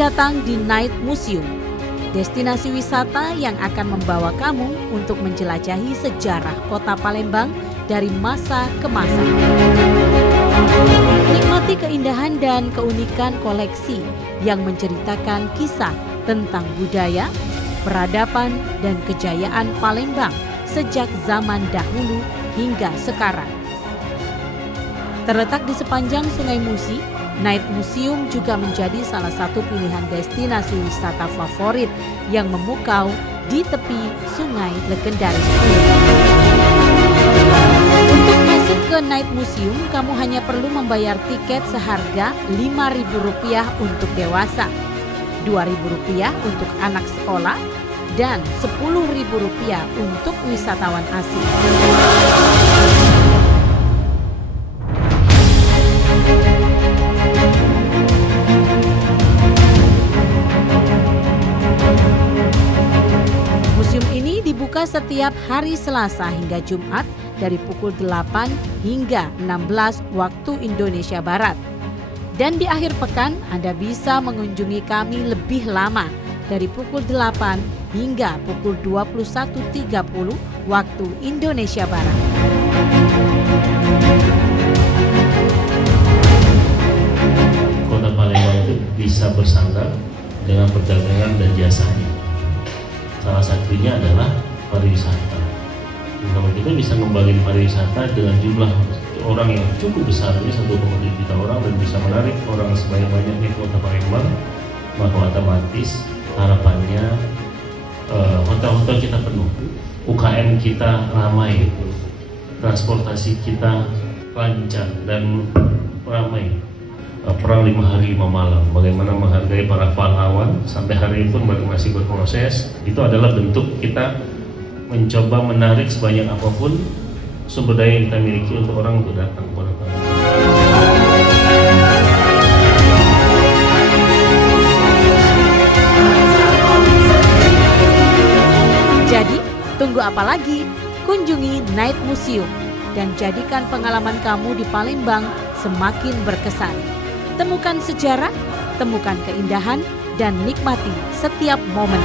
datang di Night Museum, destinasi wisata yang akan membawa kamu untuk menjelajahi sejarah kota Palembang dari masa ke masa. Nikmati keindahan dan keunikan koleksi yang menceritakan kisah tentang budaya, peradaban, dan kejayaan Palembang sejak zaman dahulu hingga sekarang. Terletak di sepanjang Sungai Musi, Night Museum juga menjadi salah satu pilihan destinasi wisata favorit yang memukau di tepi sungai legendaris ini. Untuk masuk ke Night Museum, kamu hanya perlu membayar tiket seharga Rp5.000 untuk dewasa, Rp2.000 untuk anak sekolah, dan Rp10.000 untuk wisatawan asing. Museum ini dibuka setiap hari Selasa hingga Jumat dari pukul 8 hingga 16 waktu Indonesia Barat. Dan di akhir pekan Anda bisa mengunjungi kami lebih lama dari pukul 8 hingga pukul 21.30 waktu Indonesia Barat. Kota Palembang itu bisa bersandar dengan perdagangan dan jasanya. Salah satunya adalah pariwisata. Kalau kita bisa ngembangin pariwisata dengan jumlah orang yang cukup besar, ini 1,2 juta orang, dan bisa menarik orang sebanyak-banyaknya ke Kota Palembang, maka otomatis harapannya hotel-hotel kita penuh, UKM kita ramai, transportasi kita lancar dan ramai. Perang 5 hari 5 malam, bagaimana menghargai para pahlawan sampai hari ini pun masih berproses. Itu adalah bentuk kita mencoba menarik sebanyak apapun sumber daya yang kita miliki untuk orang untuk datang kepada Palembang. Jadi, tunggu apa lagi? Kunjungi Night Museum dan jadikan pengalaman kamu di Palembang semakin berkesan. Temukan sejarah, temukan keindahan, dan nikmati setiap momen.